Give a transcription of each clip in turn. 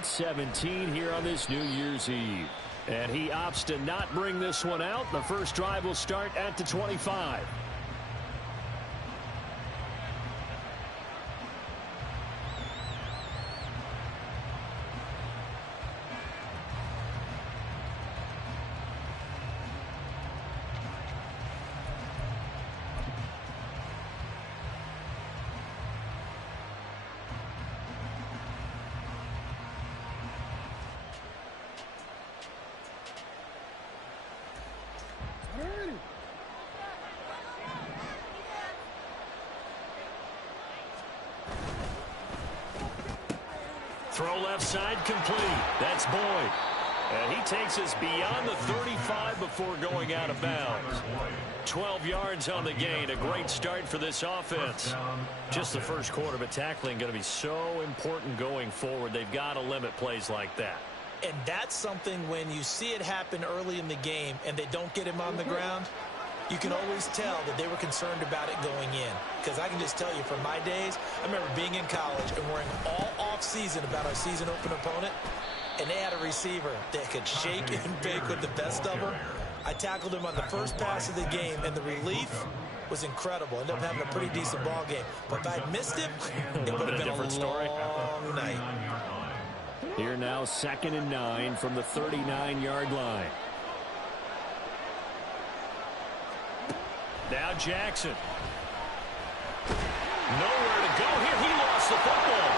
8:17 here on this New Year's Eve. And he opts to not bring this one out. The first drive will start at the 25. Throw left side complete. That's Boyd. And he takes us beyond the 35 before going out of bounds. 12 yards on the gain. A great start for this offense. Just the first quarter, but tackling going to be so important going forward. They've got to limit plays like that. And that's something when you see it happen early in the game and they don't get him on the ground, you can always tell that they were concerned about it going in. Because I can just tell you from my days, I remember being in college and worrying all off-season about our season open opponent, and they had a receiver that could shake and bake with the best of them. I tackled him on the first pass of the game, and the relief was incredible. Ended up having a pretty decent ball game. But if I'd missed him, it would have been a different story. Long night. Here now, 2nd and 9 from the 39-yard line. Now Jackson. Nowhere to go here. He lost the football.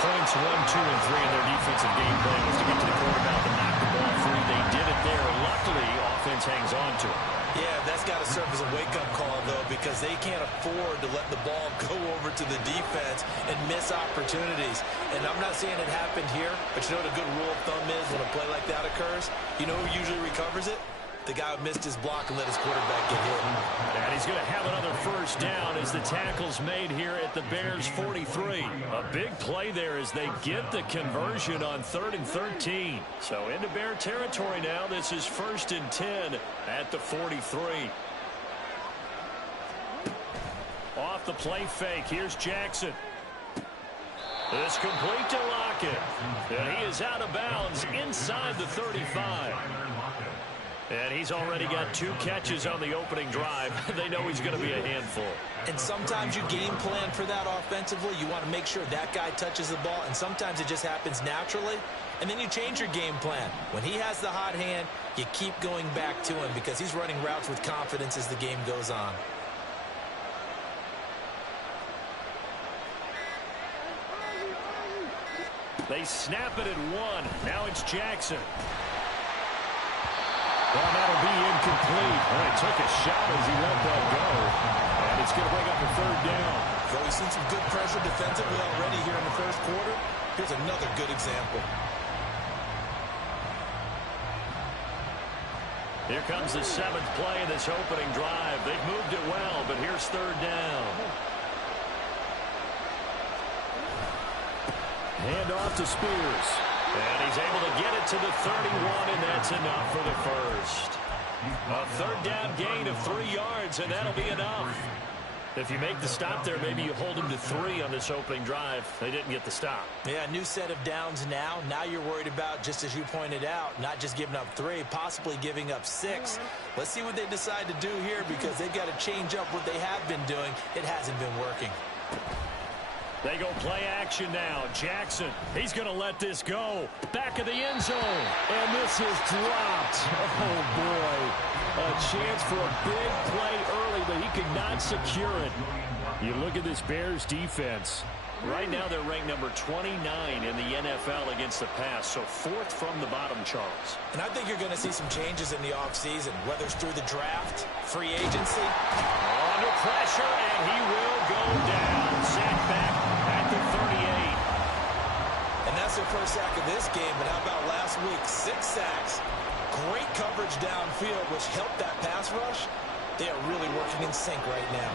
Points 1, 2, and 3 in their defensive game plan was to get to the quarterback and knock the ball free. They did it there. Luckily, offense hangs on to it. Yeah, that's got to serve as a wake-up call, though, because they can't afford to let the ball go over to the defense and miss opportunities. And I'm not saying it happened here, but you know what a good rule of thumb is when a play like that occurs? You know who usually recovers it? The guy who missed his block and let his quarterback get hit. And he's going to have another first down as the tackle's made here at the Bears' 43. A big play there as they get the conversion on 3rd and 13. So into Bear territory now. This is 1st and 10 at the 43. Off the play fake. Here's Jackson. It's complete to Lockett. And he is out of bounds inside the 35. And he's already got 2 catches on the opening drive. They know he's going to be a handful. And sometimes you game plan for that offensively. You want to make sure that guy touches the ball. And sometimes it just happens naturally. And then you change your game plan. When he has the hot hand, you keep going back to him because he's running routes with confidence as the game goes on. They snap it at 1. Now it's Jackson. Well, that'll be incomplete. Well, he took a shot as he let that go. And it's going to bring up a 3rd down. So we've seen some good pressure defensively already here in the first quarter. Here's another good example. Here comes the 7th play of this opening drive. They've moved it well, but here's 3rd down. Hand off to Spears. And he's able to get it to the 31, and that's enough for the first. A 3rd down gain of 3 yards, and that'll be enough. If you make the stop there, maybe you hold him to 3 on this opening drive. They didn't get the stop. Yeah, new set of downs now. Now you're worried about, just as you pointed out, not just giving up 3, possibly giving up 6. Let's see what they decide to do here because they've got to change up what they have been doing. It hasn't been working. They go play action now. Jackson, he's going to let this go. Back of the end zone. And this is dropped. Oh, boy. A chance for a big play early, but he could not secure it. You look at this Bears defense. Right now they're ranked number 29 in the NFL against the pass, so 4th from the bottom, Charles. And I think you're going to see some changes in the offseason, whether it's through the draft, free agency. Under pressure, and he will go down. Sacked back at the 38. And that's their first sack of this game, but how about last week? 6 sacks. Great coverage downfield, which helped that pass rush. They are really working in sync right now.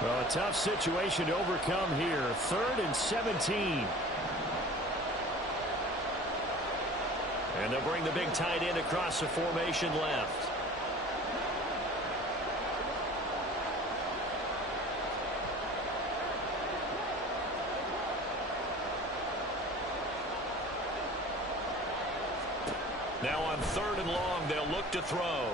Well, a tough situation to overcome here. 3rd and 17. And they'll bring the big tight end across the formation left. Now on 3rd and long, they'll look to throw.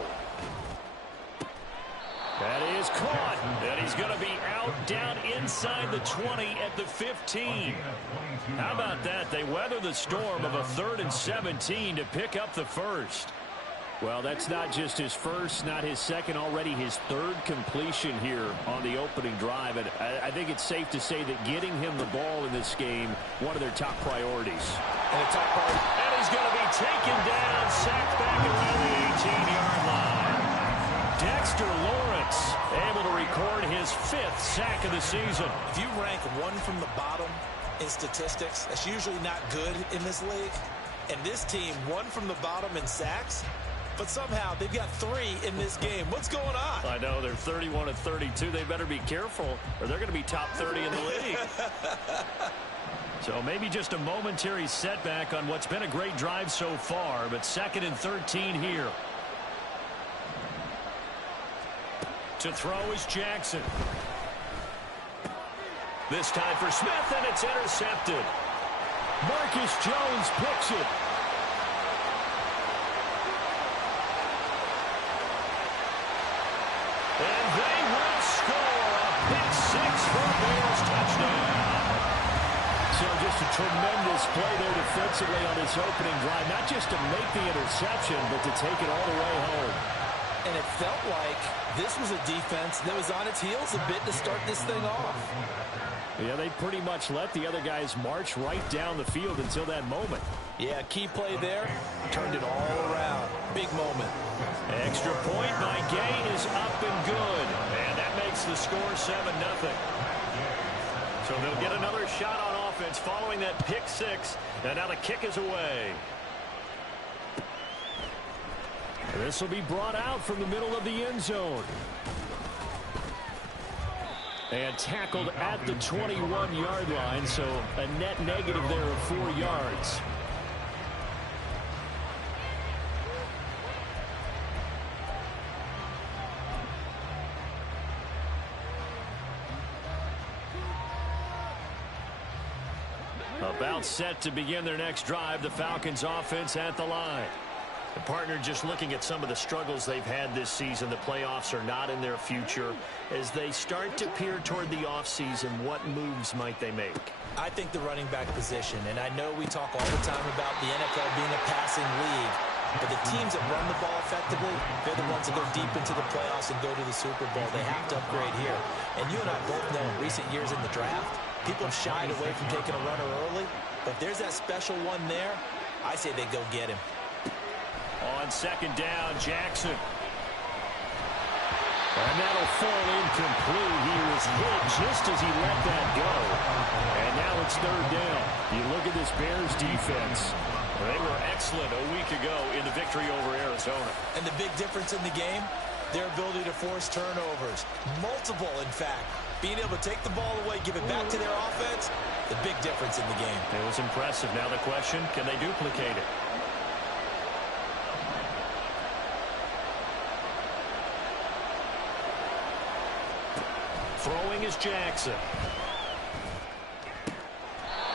That is caught. And he's going to be out down inside the 20 at the 15. How about that? They weather the storm of a 3rd and 17 to pick up the first. Well, that's not just his first, not his second, already his 3rd completion here on the opening drive. And I think it's safe to say that getting him the ball in this game, one of their top priorities. And he's going to be taken down, sacked back around the 18-yard line. Dexter Lawrence able to record his 5th sack of the season. If you rank one from the bottom in statistics, that's usually not good in this league. And this team, one from the bottom in sacks, but somehow they've got 3 in this game. What's going on? I know, they're 31-32. They better be careful, or they're going to be top 30 in the league. So maybe just a momentary setback on what's been a great drive so far, but 2nd and 13 here. To throw is Jackson. This time for Smith, and it's intercepted. Marcus Jones picks it. And they will score a pick 6 for a Bears touchdown. So just a tremendous play there defensively on this opening drive. Not just to make the interception, but to take it all the way home. And it felt like this was a defense that was on its heels a bit to start this thing off. Yeah, they pretty much let the other guys march right down the field until that moment. Yeah, key play there. Turned it all around. Big moment. Extra point by Gay is up and good. And that makes the score 7-0. So they'll get another shot on offense following that pick 6. And now the kick is away. This will be brought out from the middle of the end zone. And tackled at the 21-yard line, so a net negative there of 4 yards. About set to begin their next drive, the Falcons offense at the line. The partner just looking at some of the struggles they've had this season. The playoffs are not in their future. As they start to peer toward the offseason, what moves might they make? I think the running back position, and I know we talk all the time about the NFL being a passing league, but the teams that run the ball effectively, they're the ones that go deep into the playoffs and go to the Super Bowl. They have to upgrade here. And you and I both know in recent years in the draft, people have shied away from taking a runner early, but if there's that special one there, I say they go get him. On 2nd down, Jackson. And that'll fall incomplete. He was hit just as he let that go. And now it's 3rd down. You look at this Bears defense. They were excellent a week ago in the victory over Arizona. And the big difference in the game, their ability to force turnovers. Multiple, in fact. Being able to take the ball away, give it back to their offense, the big difference in the game. It was impressive. Now the question, can they duplicate it? Throwing is Jackson.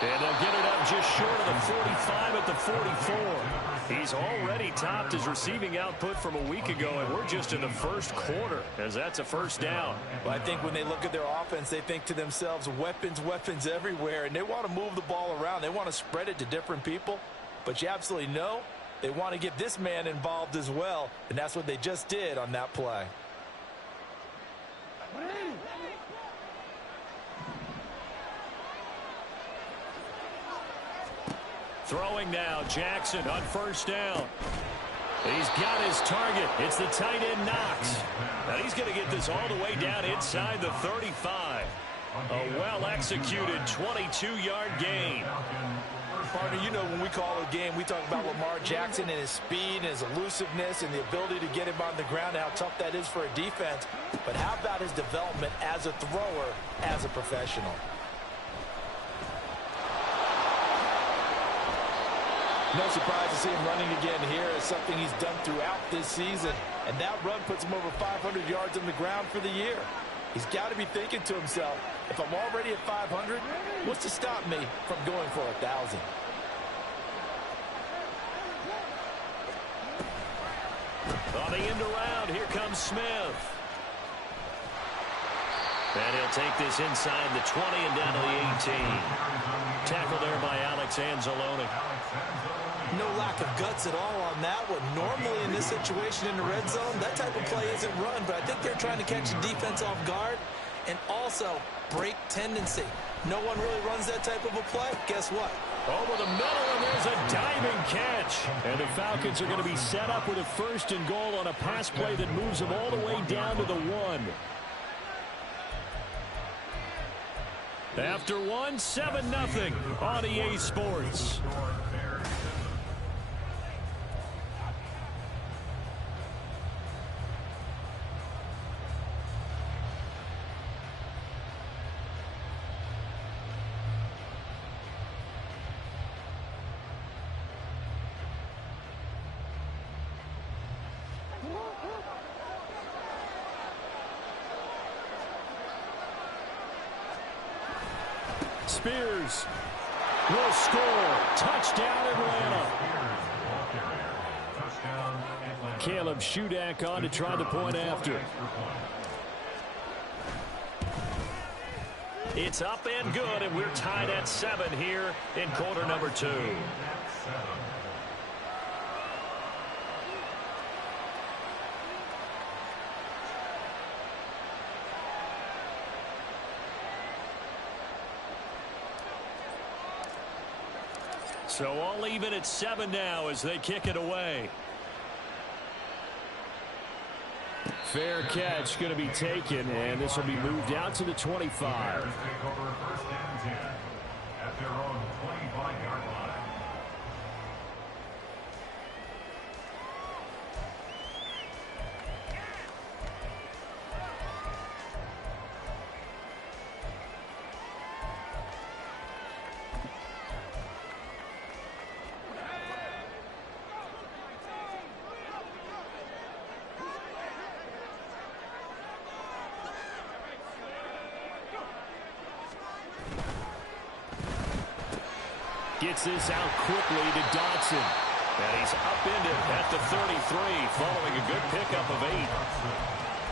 And they'll get it up just short of the 45 at the 44. He's already topped his receiving output from a week ago, and we're just in the first quarter, as that's a 1st down. Well, I think when they look at their offense, they think to themselves, weapons, weapons everywhere, and they want to move the ball around. They want to spread it to different people, but you absolutely know they want to get this man involved as well, and that's what they just did on that play. Throwing now, Jackson on 1st down. He's got his target. It's the tight end Knox. And he's going to get this all the way down inside the 35. A well-executed 22-yard gain. Partner, you know when we call a game, we talk about Lamar Jackson and his speed and his elusiveness and the ability to get him on the ground and how tough that is for a defense. But how about his development as a thrower, as a professional? No surprise to see him running again here. It's something he's done throughout this season. And that run puts him over 500 yards on the ground for the year. He's got to be thinking to himself, if I'm already at 500, what's to stop me from going for 1,000? On the end around, here comes Smith. And he'll take this inside the 20 and down to the 18. Tackle there by Alex Anzalone. No lack of guts at all on that one. Normally in this situation in the red zone, that type of play isn't run, but I think they're trying to catch the defense off guard and also break tendency. No one really runs that type of a play. Guess what? Over the middle, and there's a diving catch. And the Falcons are going to be set up with a 1st and goal on a pass play that moves them all the way down to the 1. After 1, 7-0 on EA Sports. Spears will score. Touchdown, Atlanta. Caleb Shudak on to try the point after. It's up and good, and we're tied at 7 here in quarter number 2. So all even at 7 now as they kick it away. Fair catch going to be taken, and this will be moved out to the 25. Gets this out quickly to Dodson. And he's upended at the 33 following a good pickup of 8.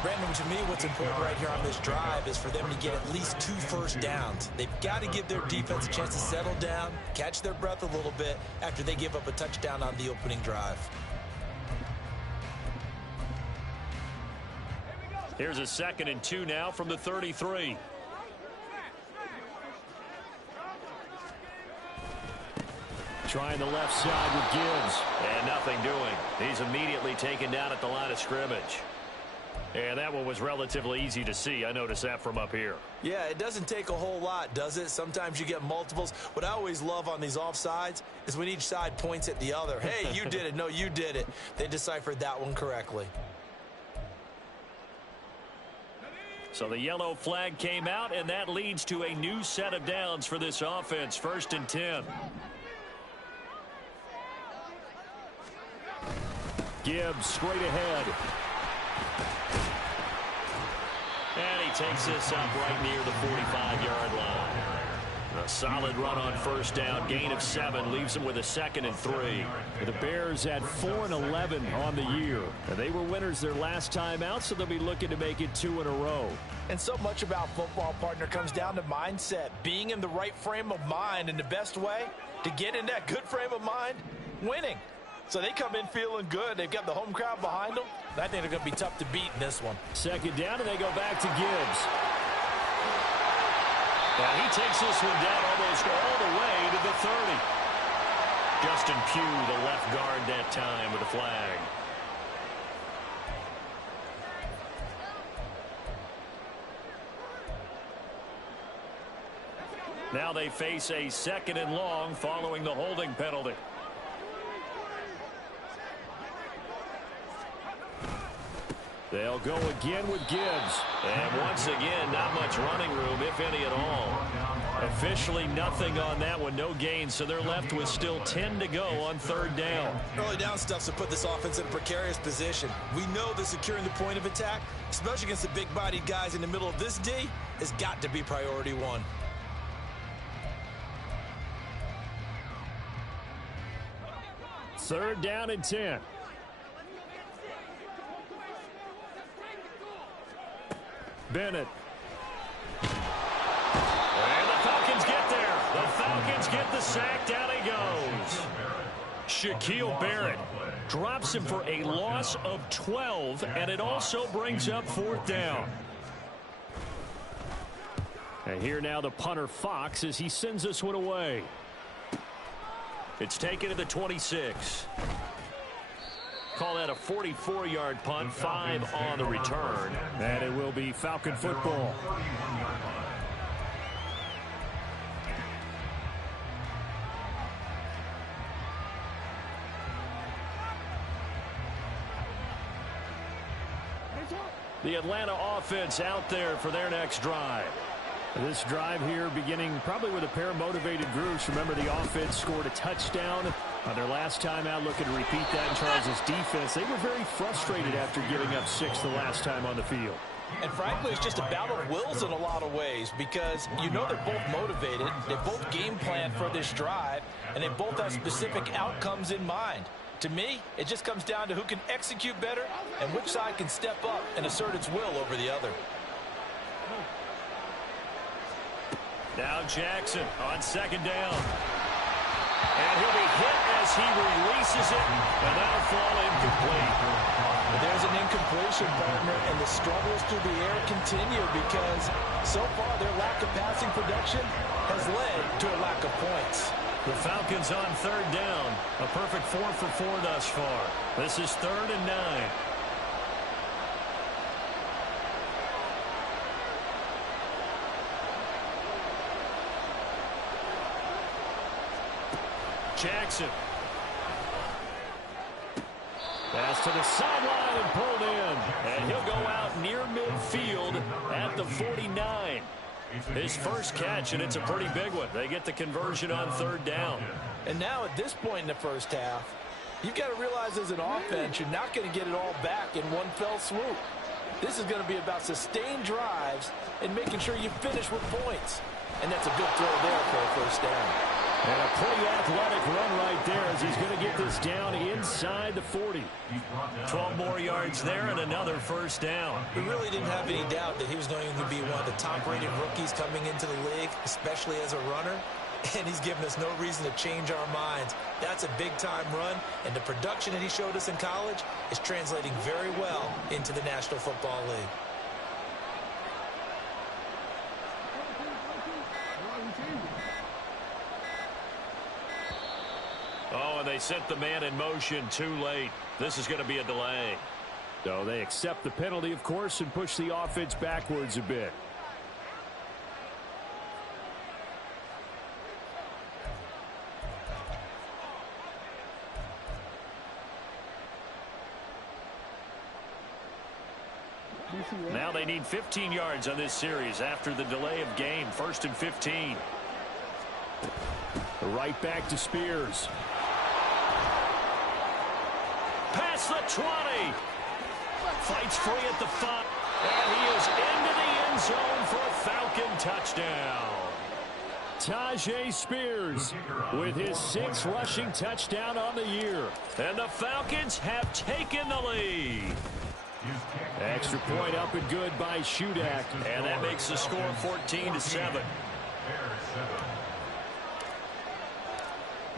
Brandon, to me, what's important right here on this drive is for them to get at least 2 first downs. They've got to give their defense a chance to settle down, catch their breath a little bit after they give up a touchdown on the opening drive. Here's a 2nd and 2 now from the 33. Trying the left side with Gibbs. And nothing doing. He's immediately taken down at the line of scrimmage. And that one was relatively easy to see. I noticed that from up here. Yeah, it doesn't take a whole lot, does it? Sometimes you get multiples. What I always love on these offsides is when each side points at the other. Hey, you did it. No, you did it. They deciphered that one correctly. So the yellow flag came out, and that leads to a new set of downs for this offense. 1st and 10. Gibbs straight ahead. And he takes this up right near the 45-yard line. A solid run on 1st down. Gain of 7 leaves him with a 2nd and 3. The Bears at 4-11 on the year. And they were winners their last time out, so they'll be looking to make it 2 in a row. And so much about football, partner, comes down to mindset. Being in the right frame of mind, and the best way to get in that good frame of mind, winning. So they come in feeling good. They've got the home crowd behind them. I think they're going to be tough to beat in this one. 2nd down, and they go back to Gibbs. And he takes this one down almost all the way to the 30. Justin Pugh, the left guard that time with a flag. Now they face a 2nd and long following the holding penalty. They'll go again with Gibbs. And once again, not much running room, if any at all. Officially nothing on that one, no gain, so they're left with still 10 to go on 3rd down. Early down stuff's to put this offense in a precarious position. We know that securing the point of attack, especially against the big-bodied guys in the middle of this D, has got to be priority 1. Third down and 10. Bennett. And the Falcons get there. The Falcons get the sack. Down he goes. Shaquille Barrett drops him for a loss of 12, and it also brings up 4th down. And here now the punter Fox as he sends this one away. It's taken to the 26. Call that a 44-yard punt, 5 on the return. And it will be Falcon football. The Atlanta offense out there for their next drive. This drive here beginning probably with a pair of motivated groups. Remember, the offense scored a touchdown on their last time out, looking to repeat that in Charles' defense. They were very frustrated after giving up 6 the last time on the field. And frankly, it's just a battle of wills in a lot of ways because you know they're both motivated, they both game plan for this drive, and they both have specific outcomes in mind. To me, it just comes down to who can execute better and which side can step up and assert its will over the other. Now Jackson on 2nd down. And he'll be hit as he releases it, and that'll fall incomplete. But there's an incompletion, partner, and the struggles through the air continue because so far their lack of passing production has led to a lack of points. The Falcons on 3rd down. A perfect 4 for 4 thus far. This is 3rd and 9. Jackson. Pass to the sideline and pulled in. And he'll go out near midfield at the 49. His first catch, and it's a pretty big one. They get the conversion on 3rd down. And now at this point in the first half, you've got to realize as an offense, you're not going to get it all back in one fell swoop. This is going to be about sustained drives and making sure you finish with points. And that's a good throw there for a first down. And a pretty athletic run right there as he's going to get this down inside the 40. 12 more yards there and another first down. We really didn't have any doubt that he was going to be one of the top-rated rookies coming into the league, especially as a runner. And he's given us no reason to change our minds. That's a big-time run, and the production that he showed us in college is translating very well into the National Football League. Oh, and they sent the man in motion too late. This is going to be a delay. So they accept the penalty, of course, and push the offense backwards a bit. Now they need 15 yards on this series after the delay of game. 1st and 15. Right back to Spears. Past the 20. Fights free at the 5. And he is into the end zone for a Falcon touchdown. Tyjae Spears with his 6th rushing touchdown on the year. And the Falcons have taken the lead. Extra point up and good by Shudak. And that makes the score 14-7.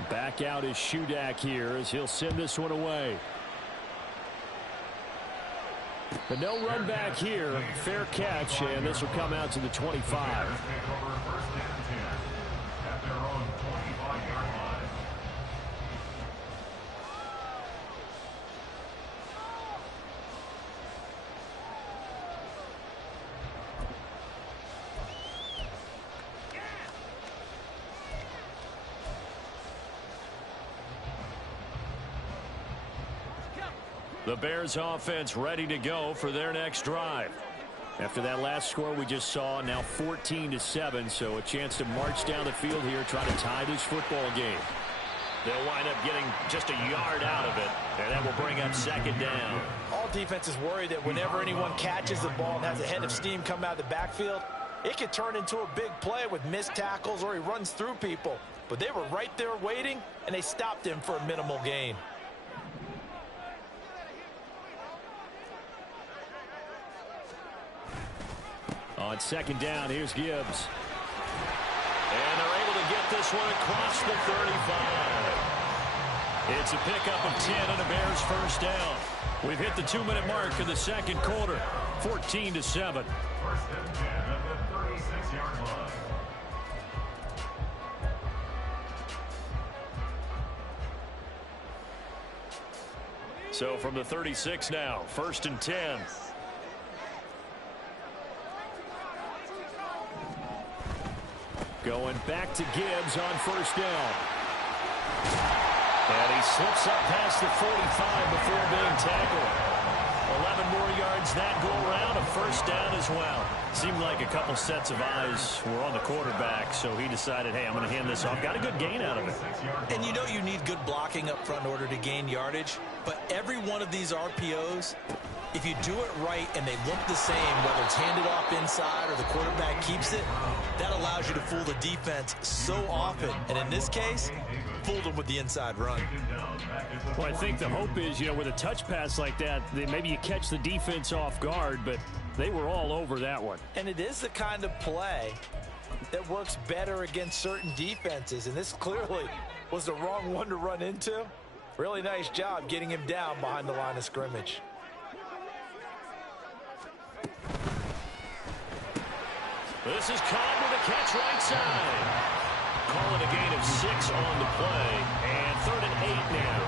Back out is Shudak here as he'll send this one away. But no run back here. Fair catch, and this will come out to the 25. The Bears offense ready to go for their next drive. After that last score we just saw, now 14-7, so a chance to march down the field here, trying to tie this football game. They'll wind up getting just a yard out of it, and that will bring up 2nd down. All defenses worry that whenever anyone catches the ball and has a head of steam come out of the backfield, it could turn into a big play with missed tackles or he runs through people. But they were right there waiting, and they stopped him for a minimal gain. On second down, here's Gibbs. And they're able to get this one across the 35. It's a pickup of 10 and a Bears first down. We've hit the 2-minute mark in the second quarter. 14-7. So from the 36 now, 1st and 10. Going back to Gibbs on first down. And he slips up past the 45 before being tackled. 11 more yards that go around, a first down as well. Seemed like a couple sets of eyes were on the quarterback, so he decided, hey, I'm going to hand this off. Got a good gain out of it. And you know you need good blocking up front in order to gain yardage, but every one of these RPOs, if you do it right and they look the same, whether it's handed off inside or the quarterback keeps it, that allows you to fool the defense so often. And in this case, fooled them with the inside run. Well, I think the hope is, with a touch pass like that, maybe you catch the defense off guard, but they were all over that one. And it is the kind of play that works better against certain defenses. And this clearly was the wrong one to run into. Really nice job getting him down behind the line of scrimmage. This is caught with a catch right side. Call it a gain of 6 on the play. And 3rd and 8 now.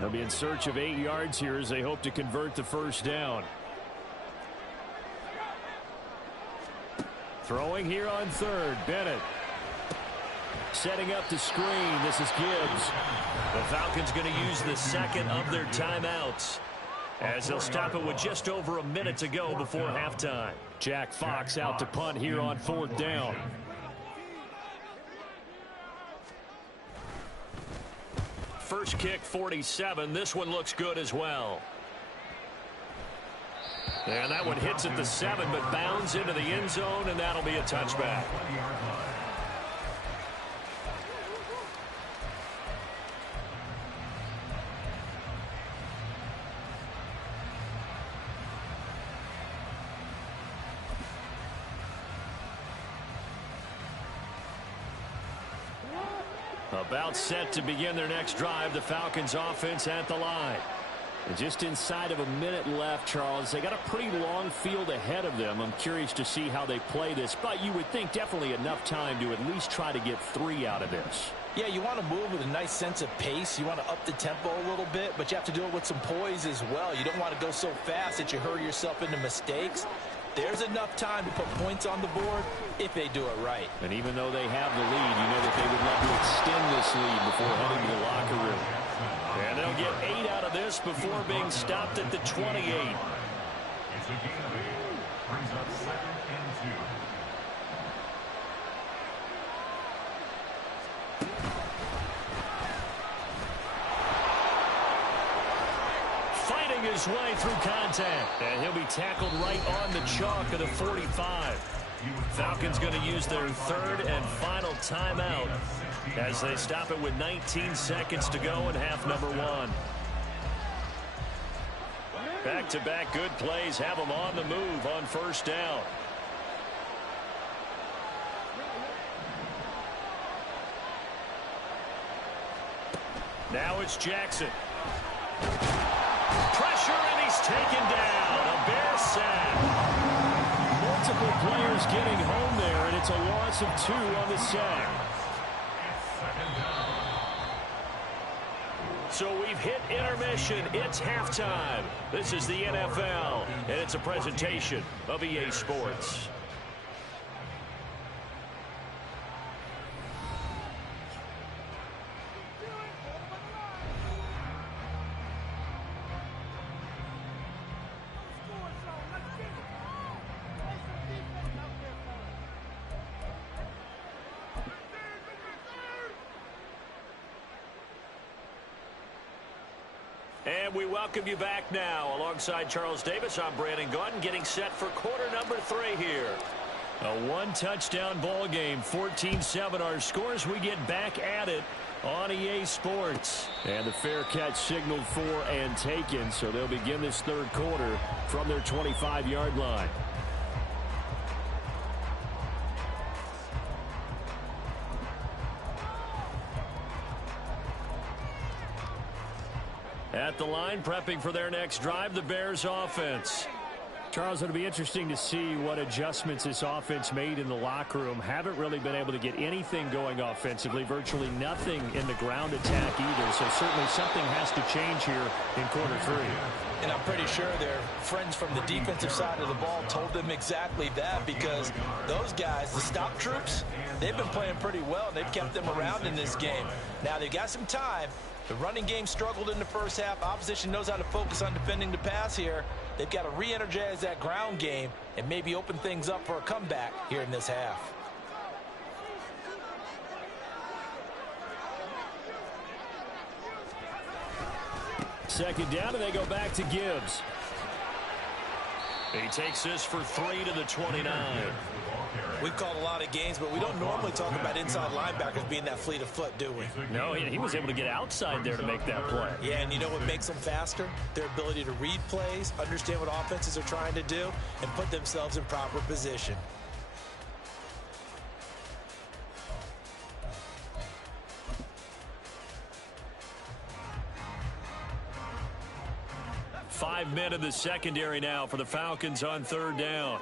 They'll be in search of 8 yards here as they hope to convert the first down. Throwing here on 3rd, Bennett. Setting up the screen, this is Gibbs. The Falcons going to use the second of their timeouts, as they'll stop it with just over a minute to go before halftime. Jack Fox out to punt here on 4th down. First kick, 47. This one looks good as well. And that one hits at the 7, but bounds into the end zone, and that'll be a touchback. About set to begin their next drive, the Falcons offense at the line. And just inside of a minute left, Charles. They got a pretty long field ahead of them. I'm curious to see how they play this, but you would think definitely enough time to at least try to get 3 out of this. Yeah, you want to move with a nice sense of pace. You want to up the tempo a little bit, but you have to do it with some poise as well. You don't want to go so fast that you hurry yourself into mistakes. There's enough time to put points on the board if they do it right. And even though they have the lead, you know that they would love to extend this lead before heading to the locker room. And they'll get 8 out of this before being stopped at the 28. It's a gain of 8. Brings up 2nd and 2. Fighting his way through contact. And he'll be tackled right on the chalk of the 45. Falcons going to use their 3rd and final timeout as they stop it with 19 seconds to go in half number 1. Back-to-back good plays have them on the move on first down. Now it's Jackson. Pressure, and he's taken down. A Bear sack. Multiple players getting home there, and it's a loss of 2 on the sack. So we've hit intermission. It's halftime. This is the NFL, and it's a presentation of EA Sports. And we welcome you back now. Alongside Charles Davis, I'm Brandon Gaudin, getting set for quarter number 3 here. A one-touchdown ball game, 14-7 our scores. We get back at it on EA Sports. And the fair catch signaled for and taken, so they'll begin this third quarter from their 25-yard line. At the line, prepping for their next drive, the Bears offense. Charles, it'll be interesting to see what adjustments this offense made in the locker room. Haven't really been able to get anything going offensively, virtually nothing in the ground attack either. So certainly something has to change here in quarter 3. And I'm pretty sure their friends from the defensive side of the ball told them exactly that, because those guys, the stop troops, they've been playing pretty well. They've kept them around in this game. Now they've got some time. The running game struggled in the first half. Opposition knows how to focus on defending the pass here. They've got to re-energize that ground game and maybe open things up for a comeback here in this half. Second down, and they go back to Gibbs. He takes this for 3 to the 29. We've called a lot of games, but we don't normally talk about inside linebackers being that fleet of foot, do we? No, he was able to get outside there to make that play. Yeah, and you know what makes them faster? Their ability to read plays, understand what offenses are trying to do, and put themselves in proper position. Five men in the secondary now for the Falcons on third down.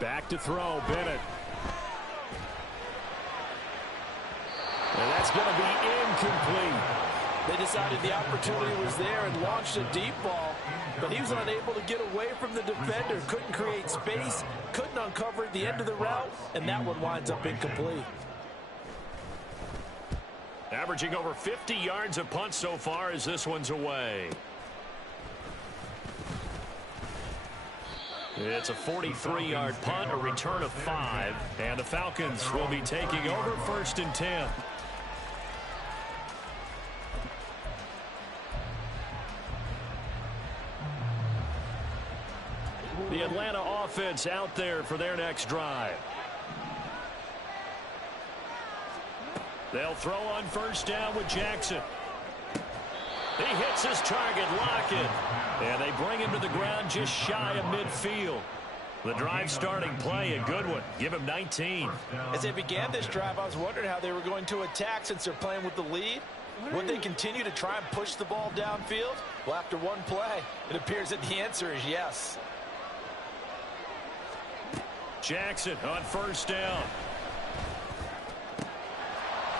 Back to throw, Bennett. And that's going to be incomplete. They decided the opportunity was there and launched a deep ball, but he was unable to get away from the defender, couldn't create space, couldn't uncover the end of the route, and that one winds up incomplete. Averaging over 50 yards a punt so far as this one's away. It's a 43-yard punt, a return of 5, and the Falcons will be taking over 1st and 10. The Atlanta offense out there for their next drive. They'll throw on 1st down with Jackson. He hits his target, Lockett. And they bring him to the ground just shy of midfield. The drive starting play, a good one. Give him 19. As they began this drive, I was wondering how they were going to attack since they're playing with the lead. Would they continue to try and push the ball downfield? Well, after one play, it appears that the answer is yes. Jackson on 1st down.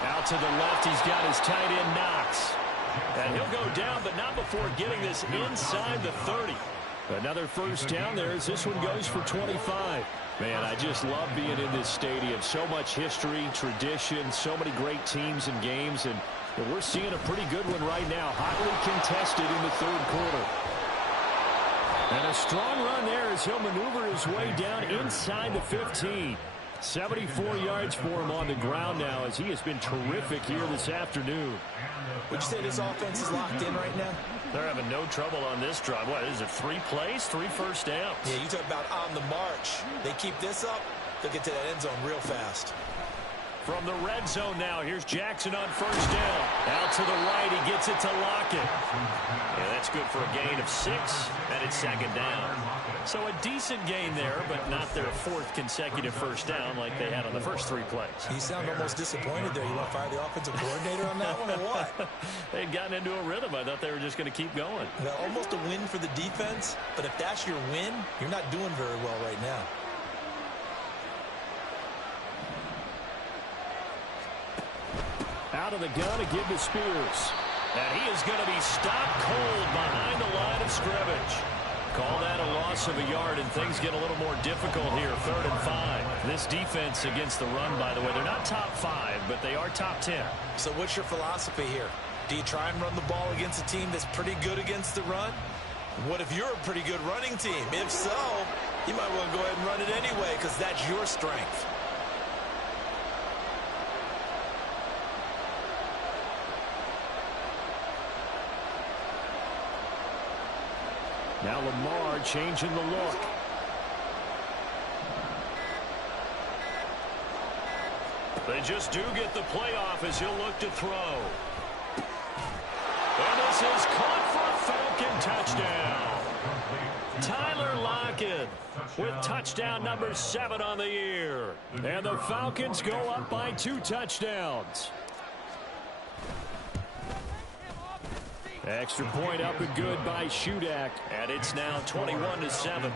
Out to the left, he's got his tight end Knox. And he'll go down, but not before getting this inside the 30. Another 1st down there as this one goes for 25. Man, I just love being in this stadium. So much history, tradition, so many great teams and games. And we're seeing a pretty good one right now. Hotly contested in the 3rd quarter. And a strong run there as he'll maneuver his way down inside the 15. 74 yards for him on the ground now as he has been terrific here this afternoon. Would you say this offense is locked in right now? They're having no trouble on this drive. What is it, 3 plays, 3 first downs? Yeah, you talk about on the march. They keep this up, they'll get to that end zone real fast. From the red zone now, here's Jackson on 1st down. Out to the right, he gets it to Lockett. Yeah, that's good for a gain of 6, and it's 2nd down. So a decent gain there, but not their 4th consecutive 1st down like they had on the first 3 plays. You sound almost disappointed there. You want to fire the offensive coordinator on that one or what? They'd gotten into a rhythm. I thought they were just going to keep going. Well, almost a win for the defense, but if that's your win, you're not doing very well right now. Out of the gun to give to Spears. And he is going to be stopped cold behind the line of scrimmage. Call that a loss of a yard, and things get a little more difficult here. 3rd and 5. This defense against the run, by the way, they're not top 5, but they are top 10. So what's your philosophy here? Do you try and run the ball against a team that's pretty good against the run? What if you're a pretty good running team? If so, you might want to go ahead and run it anyway because that's your strength. Now Lamar changing the look. They just do get the playoff as he'll look to throw. And this is caught for a Falcon touchdown. Tyler Lockett with touchdown number 7 on the year. And the Falcons go up by 2 touchdowns. Extra point up and good by Shudak. And it's now 21-7.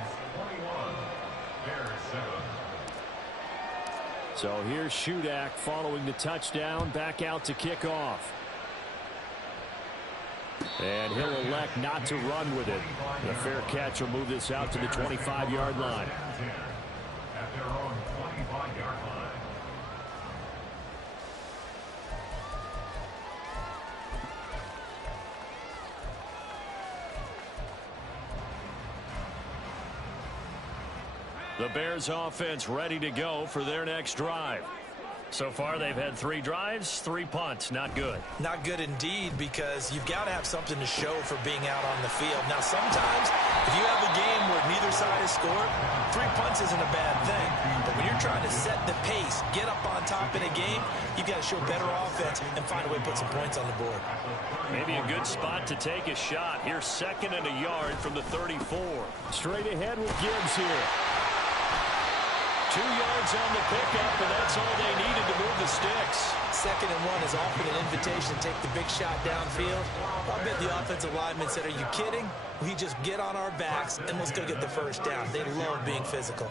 So here's Shudak following the touchdown, back out to kick off. And he'll elect not to run with it. The fair catch will move this out to the 25-yard line. At their own 25-yard line. The Bears offense ready to go for their next drive. So far, they've had 3 drives, 3 punts. Not good. Not good indeed, because you've got to have something to show for being out on the field. Now, sometimes, if you have a game where neither side has scored, 3 punts isn't a bad thing. But when you're trying to set the pace, get up on top in a game, you've got to show better offense and find a way to put some points on the board. Maybe a good spot to take a shot. Here's 2nd and a yard from the 34. Straight ahead with Gibbs here. 2 yards on the pickup, and that's all they needed to move the sticks. 2nd and 1 is often an invitation to take the big shot downfield. I bet the offensive lineman said, are you kidding? We just get on our backs, and let's go get the first down. They love being physical.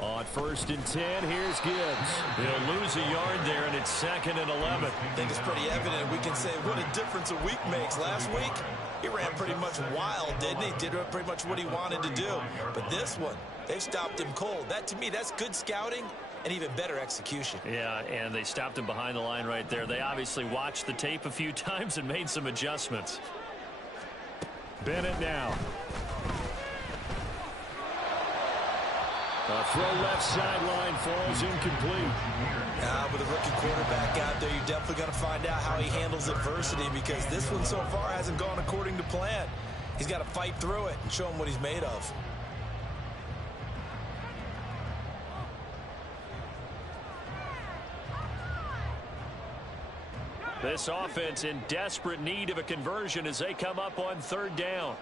On 1st and 10, here's Gibbs. He'll lose a yard there, and it's 2nd and 11. I think it's pretty evident. We can say what a difference a week makes. Last week, he ran pretty much wild, didn't he? Did pretty much what he wanted to do. But this one, they've stopped him cold. That, to me, that's good scouting and even better execution. Yeah, and they stopped him behind the line right there. They obviously watched the tape a few times and made some adjustments. Bennett now. A throw left sideline falls incomplete. With a rookie quarterback out there, you're definitely going to find out how he handles adversity, because this one so far hasn't gone according to plan. He's got to fight through it and show him what he's made of. This offense in desperate need of a conversion as they come up on 3rd down.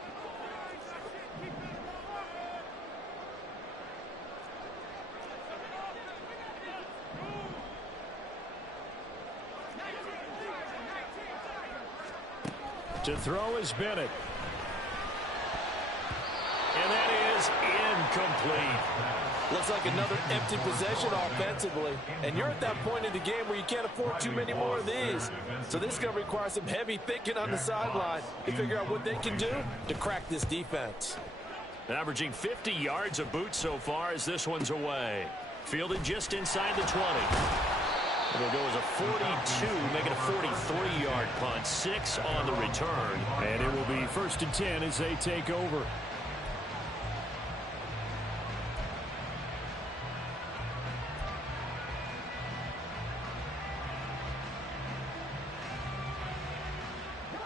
To throw is Bennett. And that is incomplete. Looks like another empty possession offensively. And you're at that point in the game where you can't afford too many more of these. So this is going to require some heavy thinking on the sideline to figure out what they can do to crack this defense. Averaging 50 yards a boot so far as this one's away. Fielded just inside the 20. It'll go as a 42, make it a 43-yard punt. 6 on the return. And it will be 1st and 10 as they take over.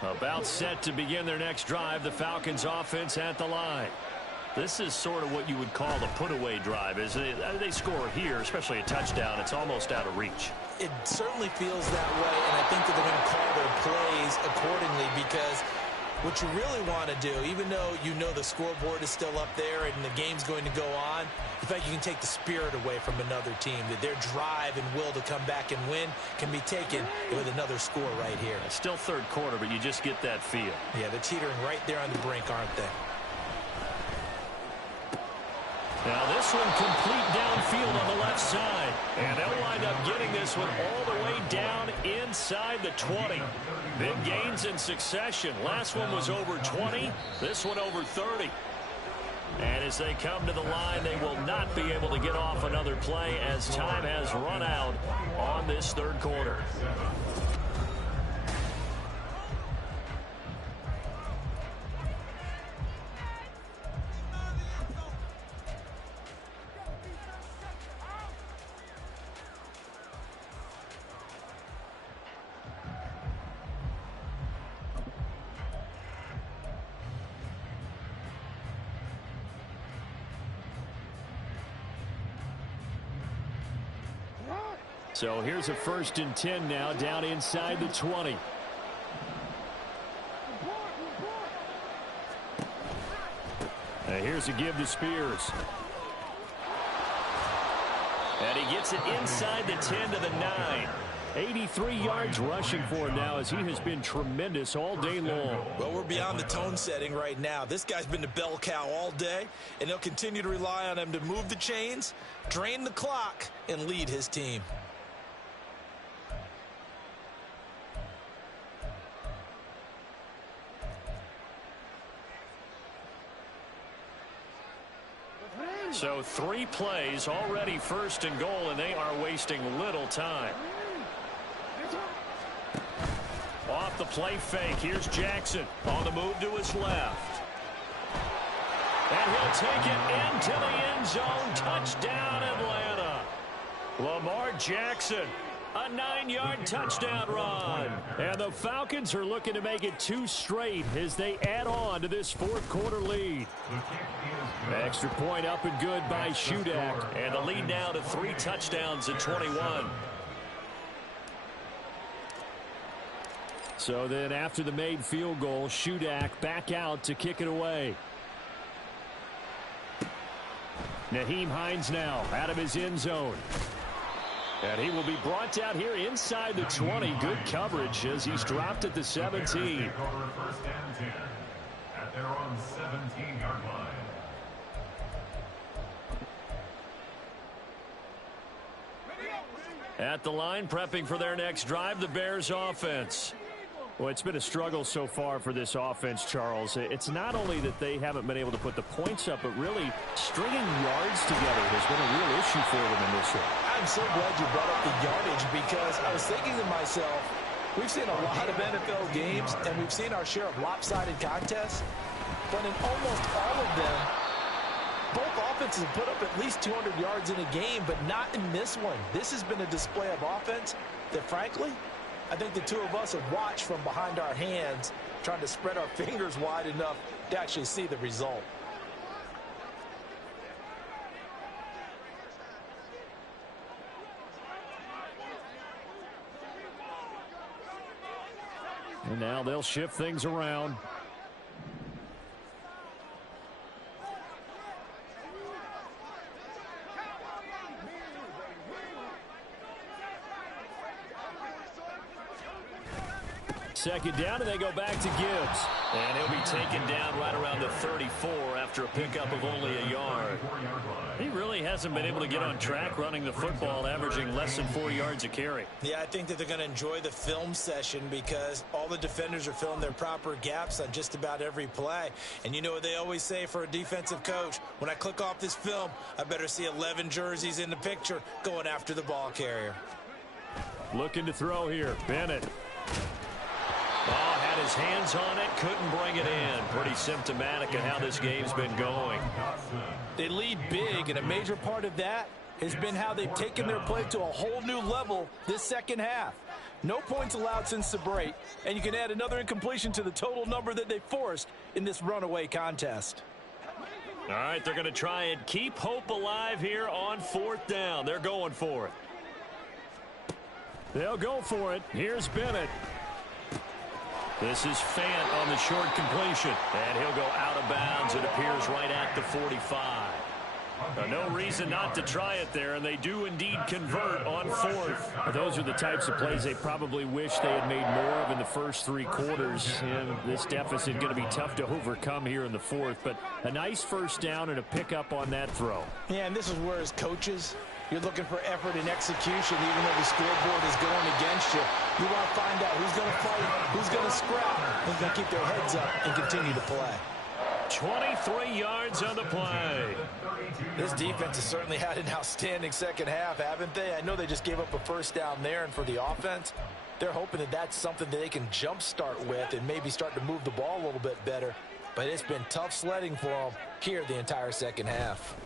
About set to begin their next drive, the Falcons offense at the line. This is sort of what you would call a put-away drive. As they score here, especially a touchdown, it's almost out of reach. It certainly feels that way, and I think that they're going to call their plays accordingly, because what you really want to do, even though you know the scoreboard is still up there and the game's going to go on, the fact you can take the spirit away from another team, that their drive and will to come back and win can be taken with another score right here. It's still 3rd quarter, but you just get that feel. Yeah, they're teetering right there on the brink, aren't they? Now this one complete downfield on the left side. And they'll wind up getting this one all the way down inside the 20. Big gains in succession. Last one was over 20. This one over 30. And as they come to the line, they will not be able to get off another play as time has run out on this 3rd quarter. So here's a 1st and 10 now, down inside the 20. Here's a give to Spears. And he gets it inside the 10 to the 9. 83 yards rushing for him now as he has been tremendous all day long. Well, we're beyond the tone setting right now. This guy's been the bell cow all day, and they'll continue to rely on him to move the chains, drain the clock, and lead his team. So 3 plays already 1st and goal, and they are wasting little time. Off the play fake. Here's Jackson on the move to his left. And he'll take it into the end zone. Touchdown, Atlanta. Lamar Jackson, a 9-yard touchdown run. And the Falcons are looking to make it 2 straight as they add on to this 4th quarter lead. Extra point up and good by Shudak. And the lead now to 3 touchdowns at 21. So then after the made field goal, Shudak back out to kick it away. Nyheim Hines now out of his end zone. And he will be brought down here inside the 20. Good coverage as he's dropped at the 17. At their own 17-yard line. At the line, prepping for their next drive, the Bears offense. Well, it's been a struggle so far for this offense, Charles. It's not only that they haven't been able to put the points up, but really stringing yards together has been a real issue for them in this one. I'm so glad you brought up the yardage because I was thinking to myself, we've seen a lot of NFL games and we've seen our share of lopsided contests, but in almost all of them, both offenses have put up at least 200 yards in a game, but not in this one. This has been a display of offense that, frankly, I think the two of us have watched from behind our hands, trying to spread our fingers wide enough to actually see the result. And now they'll shift things around. Second down, and they go back to Gibbs. And he'll be taken down right around the 34 after a pickup of only a yard. He really hasn't been able to get on track running the football, averaging less than 4 yards a carry. Yeah, I think that they're going to enjoy the film session because all the defenders are filling their proper gaps on just about every play. And you know what they always say for a defensive coach? When I click off this film, I better see 11 jerseys in the picture going after the ball carrier. Looking to throw here. Bennett. Oh, had his hands on it, couldn't bring it in. Pretty symptomatic of how this game's been going. They lead big, and a major part of that has been how they've taken their play to a whole new level this second half. No points allowed since the break, and you can add another incompletion to the total number that they forced in this runaway contest. All right, they're going to try and keep hope alive here on 4th down. They're going for it. They'll go for it. Here's Bennett. This is Fant on the short completion. And he'll go out of bounds. It appears right at the 45. No reason not to try it there, and they do indeed convert on 4th. Those are the types of plays they probably wish they had made more of in the first 3 quarters. And this deficit going to be tough to overcome here in the 4th. But a nice first down and a pickup on that throw. Yeah, and this is where as coaches, you're looking for effort and execution, even though the scoreboard is going against you. You want to find out who's going to fight, who's going to scrap, who's going to keep their heads up and continue to play. 23 yards on the play. This defense has certainly had an outstanding second half, haven't they? I know they just gave up a first down there, and for the offense, they're hoping that that's something that they can jumpstart with and maybe start to move the ball a little bit better. But it's been tough sledding for them here the entire second half.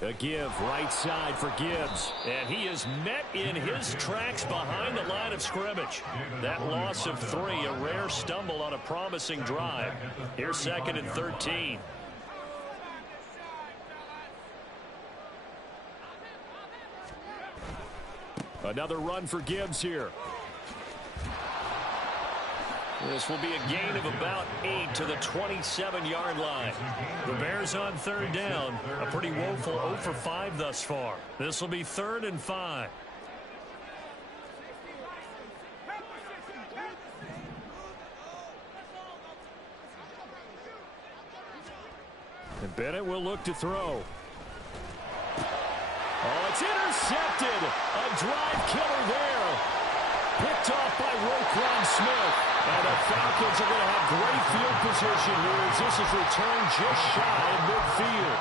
A give right side for Gibbs. And he is met in his tracks behind the line of scrimmage. That loss of 3, a rare stumble on a promising drive. Here's 2nd and 13. A Another run for Gibbs here. This will be a gain of about 8 to the 27-yard line. The Bears on third down. A pretty woeful 0 for 5 thus far. This will be 3rd and 5. And Bennett will look to throw. Oh, it's intercepted. A drive killer there. Picked off by Roquan Smith. And the Falcons are going to have great field position here as this is returned just shy of midfield.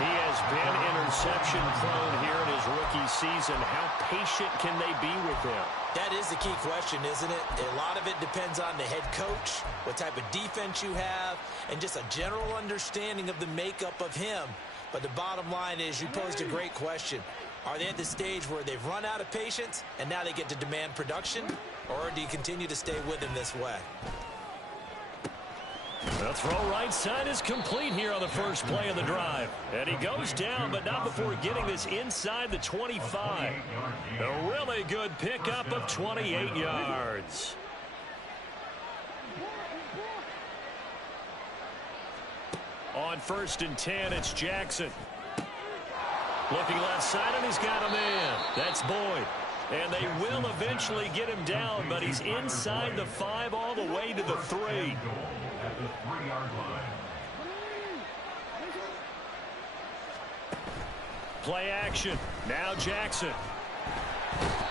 He has been interception prone here in his rookie season. How patient can they be with him? That is the key question, isn't it? A lot of it depends on the head coach, what type of defense you have, and just a general understanding of the makeup of him. But the bottom line is you posed a great question. Are they at the stage where they've run out of patience and now they get to demand production? Or do you continue to stay with him this way? The throw right side is complete here on the first play of the drive. And he goes down, but not before getting this inside the 25. A really good pickup of 28 yards. On 1st and 10, it's Jackson. Looking left side, and he's got a man. That's Boyd. And they will eventually get him down, but he's inside the 5 all the way to the 3. Play action. Now Jackson.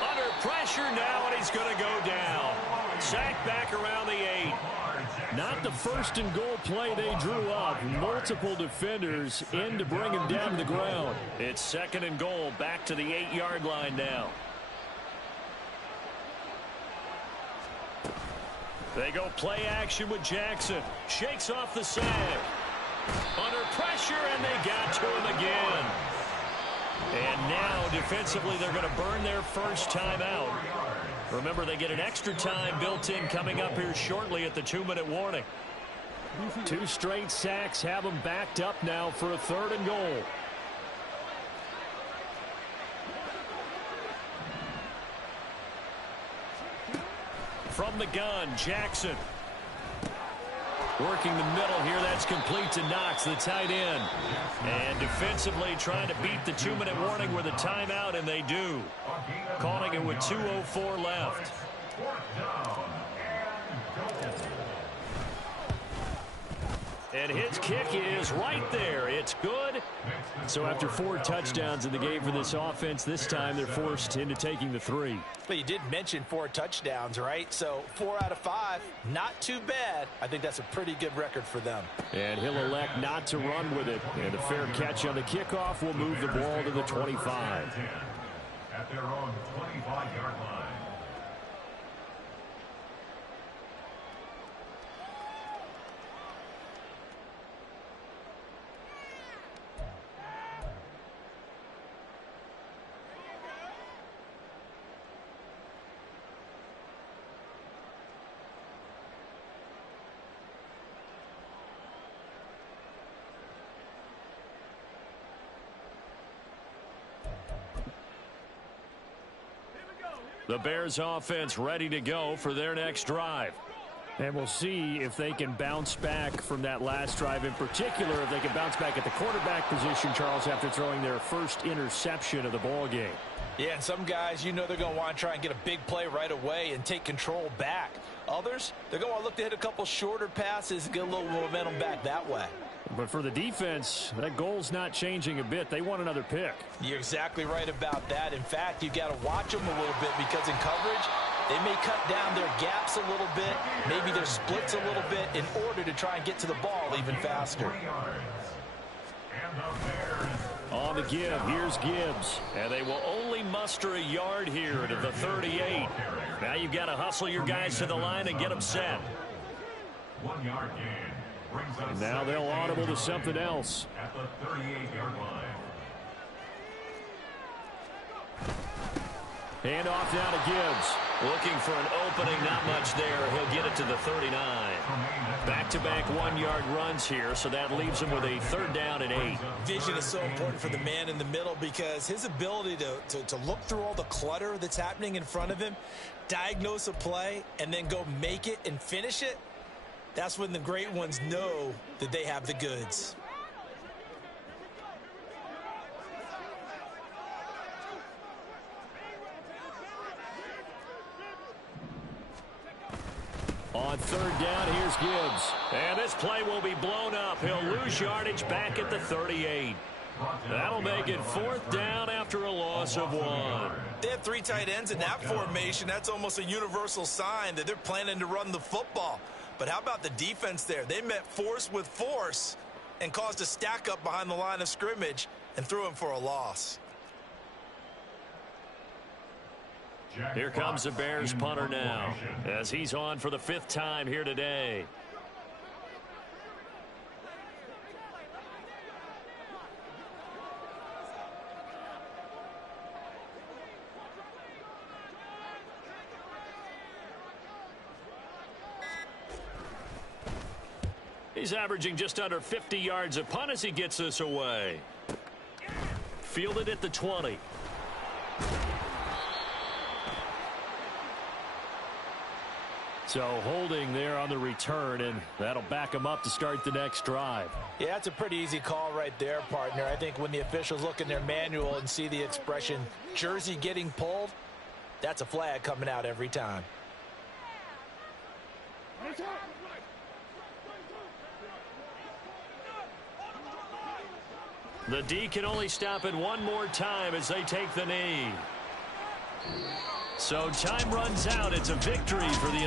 Under pressure now, and he's going to go down. Sacked back around the 8. Not the 1st and goal play they drew up. Multiple defenders in to bring him down to the ground. It's 2nd and goal, back to the 8-yard line now. They go play action with Jackson. Shakes off the sack. Under pressure, and they got to him again. And now, defensively, they're going to burn their first time out. Remember, they get an extra time built in coming up here shortly at the 2-minute warning. 2 straight sacks have them backed up now for a 3rd and goal. From the gun, Jackson. Working the middle here, that's complete to Knox, the tight end. And defensively trying to beat the 2-minute warning with a timeout, and they do. Calling it with 2:04 left. And his kick is right there. It's good. So after 4 touchdowns in the game for this offense, this time they're forced into taking the 3. But you did mention 4 touchdowns, right? So 4 out of 5, not too bad. I think that's a pretty good record for them. And he'll elect not to run with it. And a fair catch on the kickoff will move the ball to the 25. At their own 25-yard line. The Bears offense ready to go for their next drive. And we'll see if they can bounce back from that last drive, in particular if they can bounce back at the quarterback position, Charles, after throwing their first interception of the ball game. Yeah, and some guys, you know they're going to want to try and get a big play right away and take control back. Others, they're going to look to hit a couple shorter passes and get a little momentum back that way. But for the defense, that goal's not changing a bit. They want another pick. You're exactly right about that. In fact, you've got to watch them a little bit because in coverage, they may cut down their gaps a little bit, maybe their splits a little bit in order to try and get to the ball even faster. On the give, here's Gibbs. And they will only muster a yard here to the 38. Now you've got to hustle your guys to the line and get them set. 1 yard gain. And now they'll audible to something else. At the 38-yard line. Hand off now to Gibbs. Looking for an opening, not much there. He'll get it to the 39. Back-to-back 1-yard runs here, so that leaves him with a 3rd down and 8. Vision is so important for the man in the middle because his ability to look through all the clutter that's happening in front of him, diagnose a play, and then go make it and finish it, that's when the great ones know that they have the goods. On 3rd down, here's Gibbs. And this play will be blown up. He'll lose yardage back at the 38. That'll make it 4th down after a loss of 1. They have 3 tight ends in that formation. That's almost a universal sign that they're planning to run the football. But how about the defense there? They met force with force and caused a stack up behind the line of scrimmage and threw him for a loss. Here comes the Bears punter now as he's on for the 5th time here today. He's averaging just under 50 yards a punt as he gets this away. Fielded at the 20. So holding there on the return, and that'll back him up to start the next drive. Yeah, that's a pretty easy call right there, partner. I think when the officials look in their manual and see the expression jersey getting pulled, that's a flag coming out every time. The D can only stop it one more time as they take the knee. So time runs out. It's a victory for the